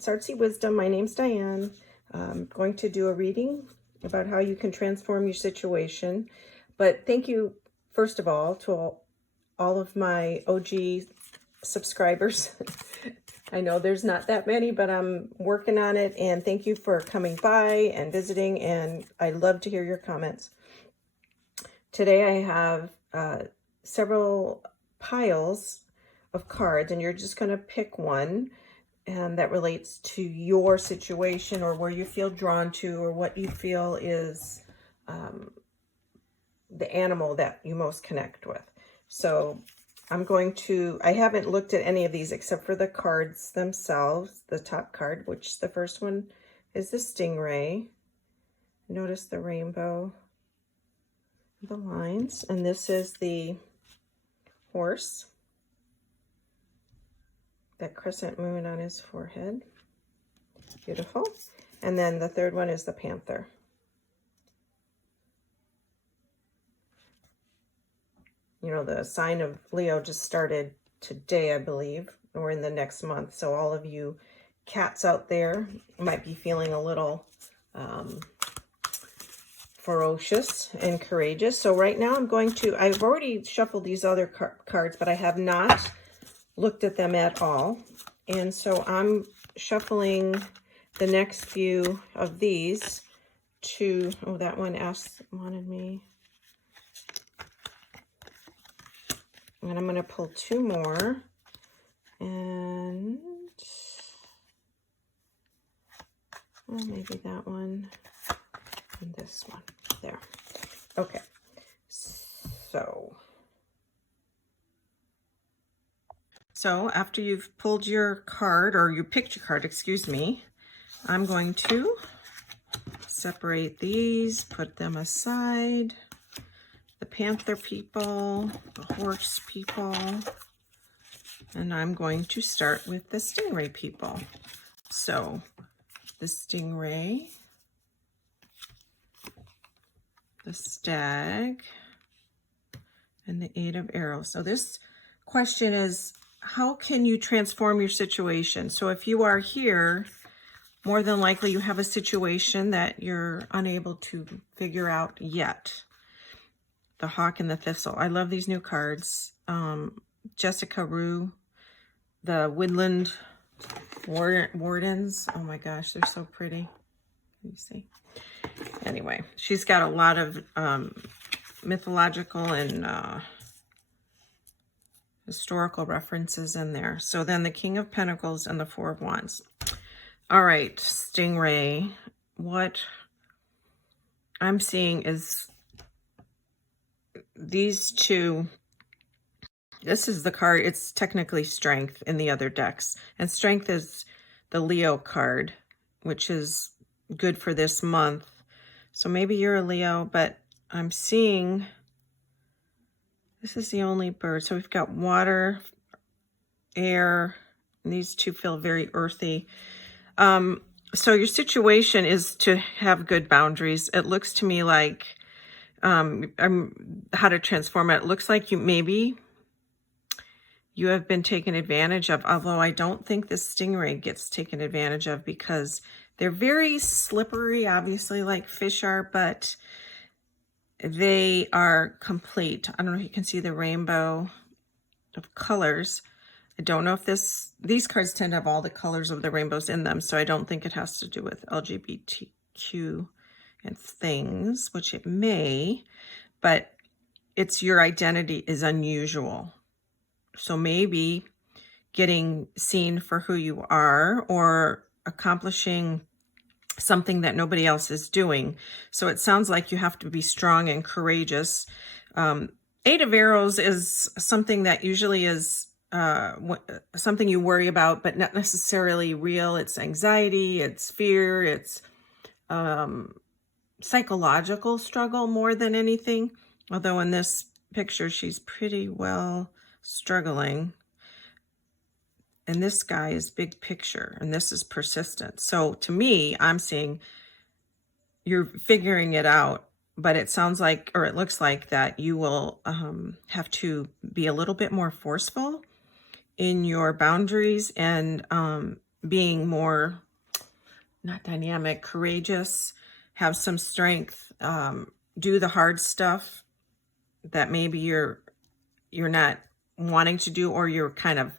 It's Artsy Wisdom. My name's Diane. I'm going to do a reading about how you can transform your situation. But thank you, first of all, to all of my OG subscribers. I know there's not that many, but I'm working on it. And thank you for coming by and visiting. And I love to hear your comments. Today I have several piles of cards, and you're just going to pick one that relates to your situation or where you feel drawn to or what you feel is the animal that you most connect with. So I haven't looked at any of these except for the cards themselves. The top card, which the first one is the Stingray. Notice the rainbow, the lines, and this is the horse. That crescent moon on his forehead. Beautiful. And then the third one is the panther. You know, the sign of Leo just started today, I believe, or in the next month. So all of you cats out there might be feeling a little ferocious and courageous. So right now I've already shuffled these other cards, but I have not looked at them at all. And so I'm shuffling the next few of these to, oh, that one wanted me. And I'm going to pull two more. And oh, maybe that one and this one. There. Okay. So after you've pulled your card, or you picked your card, excuse me, I'm going to separate these, put them aside. The panther people, the horse people, and I'm going to start with the stingray people. So the stingray, the stag, and the 8 of arrows. So this question is, how can you transform your situation? So if you are here, more than likely you have a situation that you're unable to figure out yet. The hawk and the thistle. I love these new cards. Jessica Rue, the woodland wardens. Oh my gosh, they're so pretty. Can you see? Anyway, she's got a lot of mythological and historical references in there. So then the King of Pentacles and the 4 of Wands. All right, Stingray, what I'm seeing is these two. This is the card, it's technically Strength in the other decks. And Strength is the Leo card, which is good for this month. So maybe you're a Leo, but I'm seeing this is the only bird. So we've got water, air, and these two feel very earthy. So your situation is to have good boundaries. It looks to me like how to transform it. It looks like you have been taken advantage of, although I don't think this stingray gets taken advantage of because they're very slippery, obviously, like fish are, but they are complete. I don't know if you can see the rainbow of colors. I don't know if these cards tend to have all the colors of the rainbows in them, so I don't think it has to do with LGBTQ and things, which it may, but it's your identity is unusual. So maybe getting seen for who you are or accomplishing something that nobody else is doing. So it sounds like you have to be strong and courageous. 8 of arrows is something that usually is something you worry about, but not necessarily real. It's anxiety, it's fear, it's psychological struggle more than anything. Although in this picture, she's pretty well struggling. And this guy is big picture, and this is persistent. So to me, I'm seeing you're figuring it out, but it sounds like, or it looks like that you will have to be a little bit more forceful in your boundaries and being more, not dynamic, courageous, have some strength, do the hard stuff that maybe you're not wanting to do, or you're kind of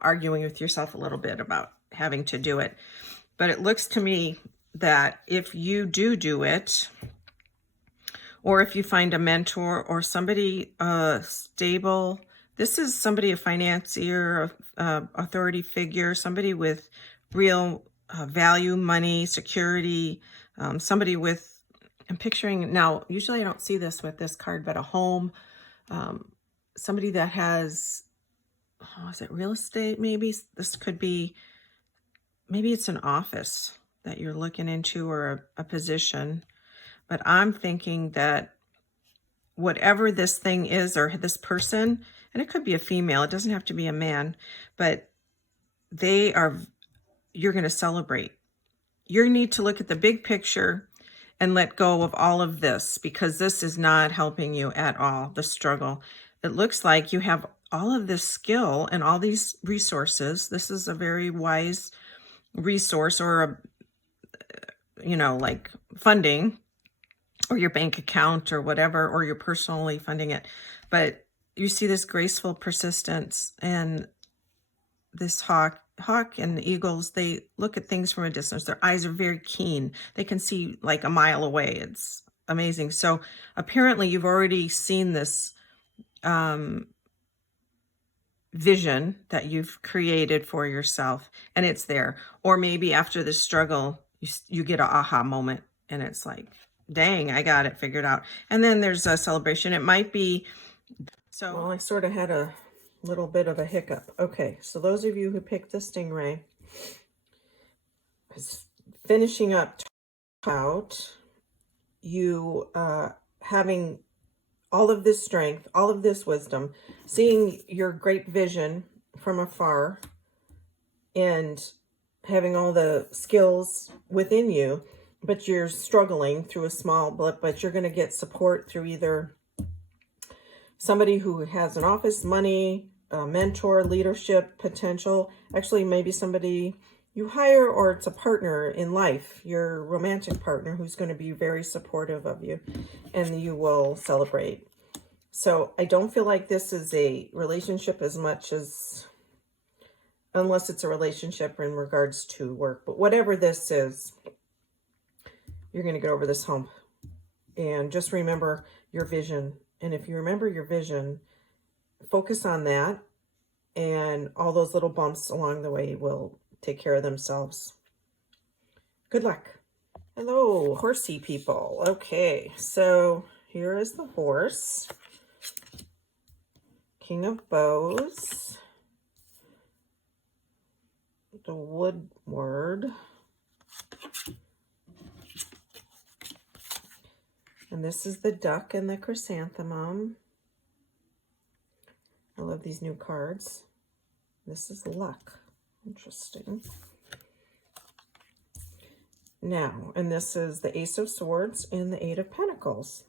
arguing with yourself a little bit about having to do it. But it looks to me that if you do it, or if you find a mentor or somebody stable, this is somebody, a financier, authority figure, somebody with real value, money, security, somebody with, I'm picturing, now, usually I don't see this with this card, but a home, somebody that has, is it real estate maybe? This could be, maybe it's an office that you're looking into, or a position. But I'm thinking that whatever this thing is, or this person, and it could be a female, it doesn't have to be a man, but you're going to celebrate. You need to look at the big picture and let go of all of this, because this is not helping you at all, the struggle. It looks like you have all of this skill and all these resources. This is a very wise resource, or like funding, or your bank account or whatever, or you're personally funding it. But you see this graceful persistence, and this hawk and the eagles, they look at things from a distance. Their eyes are very keen. They can see like a mile away. It's amazing. So apparently you've already seen this vision that you've created for yourself, and it's there. Or maybe after the struggle, you get an aha moment, and it's like, dang, I got it figured out. And then there's a celebration. It might be, well, I sort of had a little bit of a hiccup. Okay, so those of you who picked the Stingray, is finishing up out, you having all of this strength, all of this wisdom, seeing your great vision from afar, and having all the skills within you, but you're struggling through a small blip, but you're going to get support through either somebody who has an office, money, a mentor, leadership potential, actually maybe somebody you hire, or it's a partner in life, your romantic partner, who's going to be very supportive of you, and you will celebrate. So I don't feel like this is a relationship as much as, unless it's a relationship in regards to work, but whatever this is, you're going to get over this hump. And just remember your vision. And if you remember your vision, focus on that, and all those little bumps along the way will take care of themselves. Good luck. Hello, horsey people. Okay, so here is the horse. King of Bows. The Woodward. And this is the duck and the chrysanthemum. I love these new cards. This is luck. Interesting. Now, and this is the Ace of Swords and the Eight of Pentacles.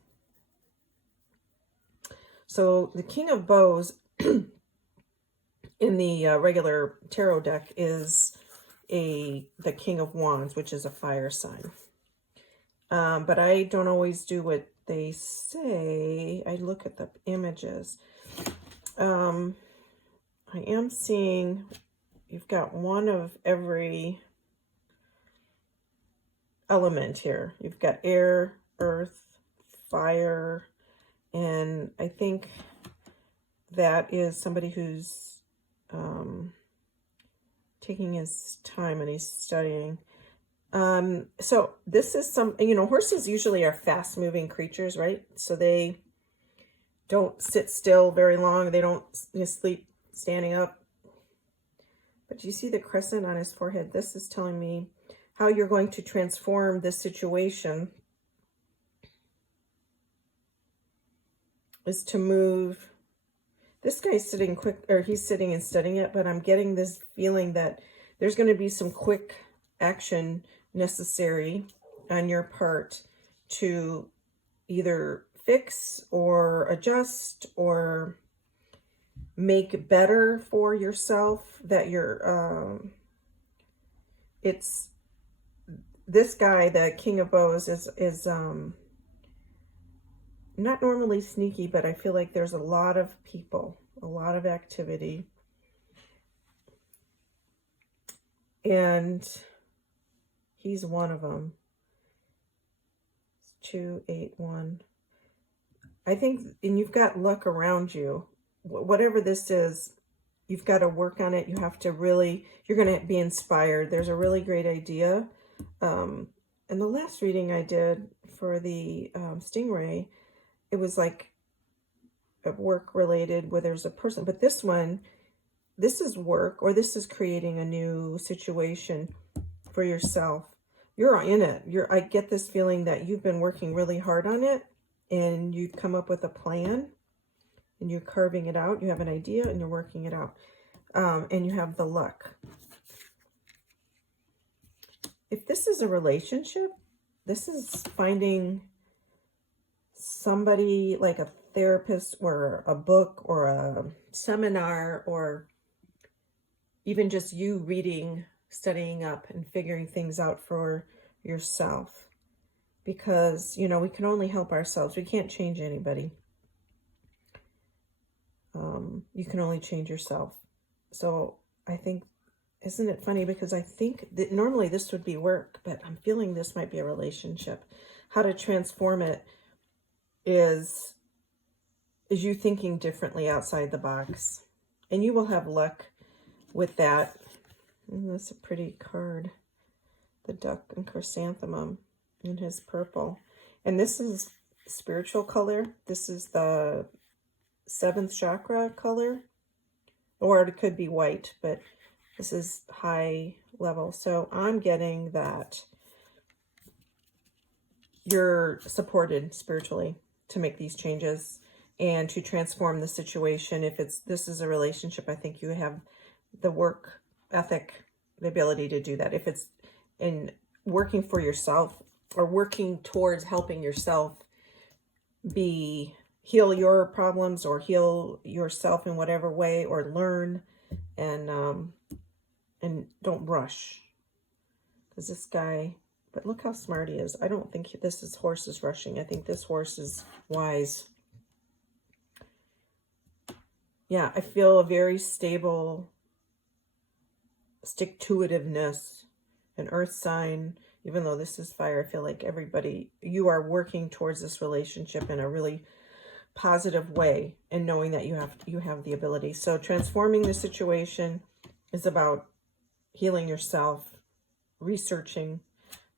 So the King of Bows in the regular tarot deck is the King of Wands, which is a fire sign. But I don't always do what they say. I look at the images. I am seeing you've got one of every element here. You've got air, earth, fire, and I think that is somebody who's taking his time and he's studying. So this is horses usually are fast moving creatures, right? So they don't sit still very long. They don't sleep standing up. But you see the crescent on his forehead. This is telling me how you're going to transform this situation is to move. This guy's sitting he's sitting and studying it, but I'm getting this feeling that there's going to be some quick action necessary on your part to either fix or adjust or make better for yourself, that you're it's this guy, the King of Bows, is not normally sneaky, but I feel like there's a lot of people, a lot of activity. And he's one of them. 2, 8, 1. I think, and you've got luck around you. Whatever this is, you've got to work on it. You have to really, you're going to be inspired. There's a really great idea. And the last reading I did for the Stingray, it was like work related where there's a person. But this one, this is work, or this is creating a new situation for yourself. You're in it. I get this feeling that you've been working really hard on it, and you've come up with a plan, and you're carving it out. You have an idea, and you're working it out. And you have the luck. If this is a relationship, this is finding somebody like a therapist or a book or a seminar, or even just you reading, studying up and figuring things out for yourself. Because, you know, we can only help ourselves. We can't change anybody. You can only change yourself. So I think, isn't it funny? Because I think that normally this would be work, but I'm feeling this might be a relationship. How to transform it is you thinking differently outside the box. And you will have luck with that. And that's a pretty card. The duck and chrysanthemum in his purple. And this is spiritual color. This is the 7th chakra color. Or it could be white, but this is high level. So I'm getting that you're supported spiritually to make these changes and to transform the situation. If this is a relationship, I think you have the work ethic, the ability to do that. If it's in working for yourself or working towards helping yourself heal your problems or heal yourself in whatever way, or learn, and don't rush. Because this guy, but look how smart he is. I don't think this horse is rushing. I think this horse is wise. Yeah, I feel a very stable stick-to-itiveness, an earth sign. Even though this is fire, I feel like you are working towards this relationship in a really positive way, and knowing that you have the ability. So transforming the situation is about healing yourself, researching,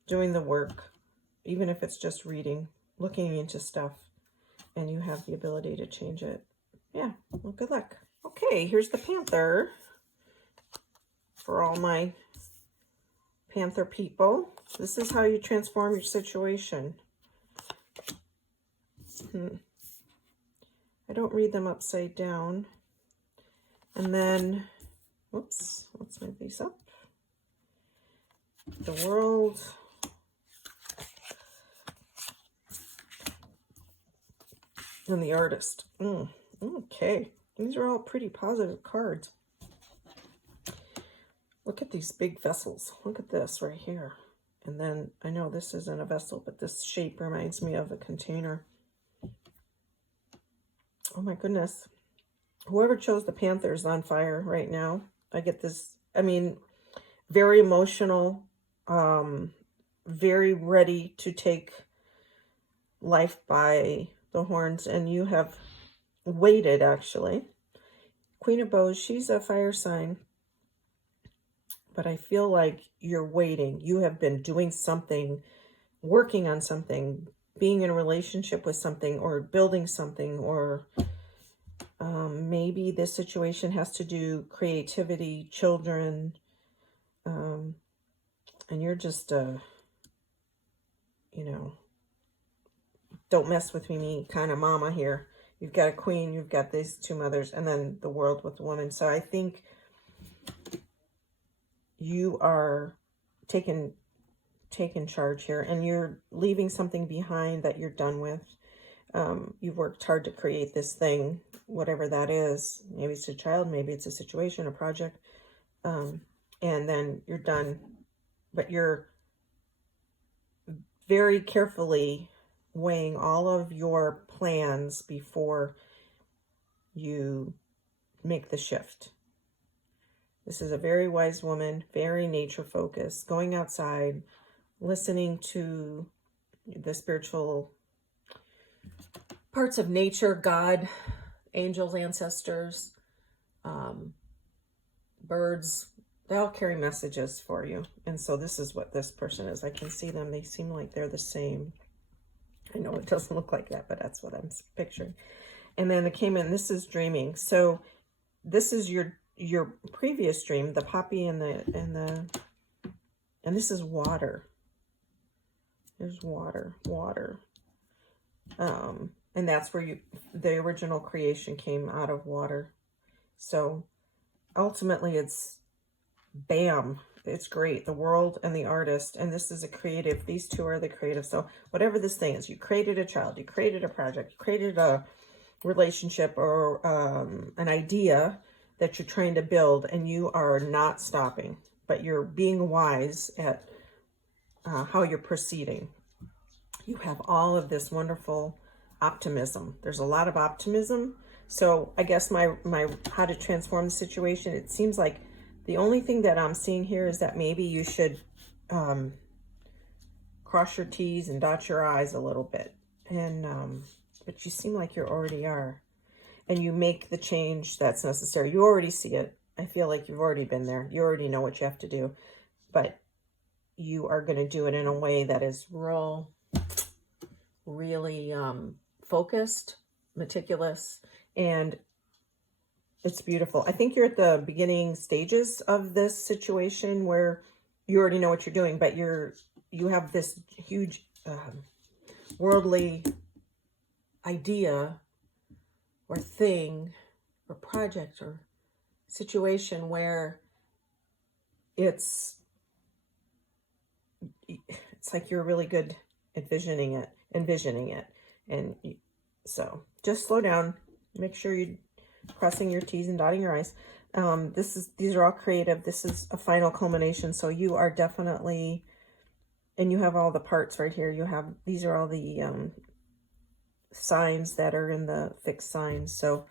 doing the work, even if it's just reading, looking into stuff, and you have the ability to change it. Yeah, well, good luck. Okay, here's the Panther for all my Panther people. This is how you transform your situation. I don't read them upside down. And then, whoops, let's move these up. The World. And the Artist. Okay, these are all pretty positive cards. Look at these big vessels. Look at this right here. And then, I know this isn't a vessel, but this shape reminds me of a container. Oh my goodness. Whoever chose the Panther is on fire right now. I get this, I mean, very emotional, very ready to take life by the horns. And you have waited, actually. Queen of Bows, she's a fire sign. But I feel like you're waiting. You have been doing something, working on something, being in a relationship with something, or building something, or maybe this situation has to do creativity, children, and you're just, you know, don't mess with me kind of mama here. You've got a queen, you've got these two mothers, and then the World with the woman. So I think you are taking charge here, and you're leaving something behind that you're done with. You've worked hard to create this thing, whatever that is. Maybe it's a child, maybe it's a situation, a project, and then you're done but you're very carefully weighing all of your plans before you make the shift. This is a very wise woman, very nature focused, going outside, listening to the spiritual parts of nature, God, angels, ancestors, birds. They all carry messages for you. And so this is what this person is. I can see them. They seem like they're the same. I know it doesn't look like that, but that's what I'm picturing. And then it came in, this is dreaming. So this is your previous dream, the poppy and this is water. There's water. And that's where the original creation came out of water. So ultimately it's bam, it's great. The world and the artist, and this is a creative. These two are the creative. So whatever this thing is, you created a child, you created a project, you created a relationship or an idea that you're trying to build, and you are not stopping, but you're being wise at how you're proceeding. You have all of this wonderful optimism. There's a lot of optimism. So I guess my how to transform the situation, it seems like the only thing that I'm seeing here is that maybe you should cross your T's and dot your I's a little bit. And but you seem like you already are. And you make the change that's necessary. You already see it. I feel like you've already been there. You already know what you have to do. But you are going to do it in a way that is really focused, meticulous, and it's beautiful. I think you're at the beginning stages of this situation where you already know what you're doing, but you have this huge worldly idea or thing or project or situation where it's like you're really good at envisioning it. And so just slow down, make sure you're crossing your T's and dotting your I's. These are all creative. This is a final culmination. So you are definitely, and you have all the parts right here. These are all the signs that are in the fixed signs. So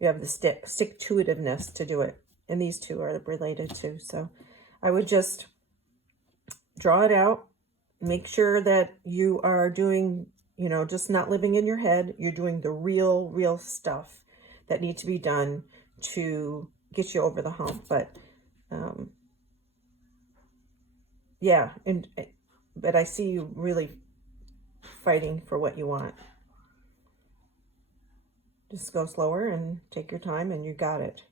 you have the stick-to-itiveness to do it. And these two are related too. So I would just draw it out. Make sure that you are doing, just not living in your head. You're doing the real stuff that need to be done to get you over the hump. But yeah, but I see you really fighting for what you want. Just go slower and take your time, and you got it.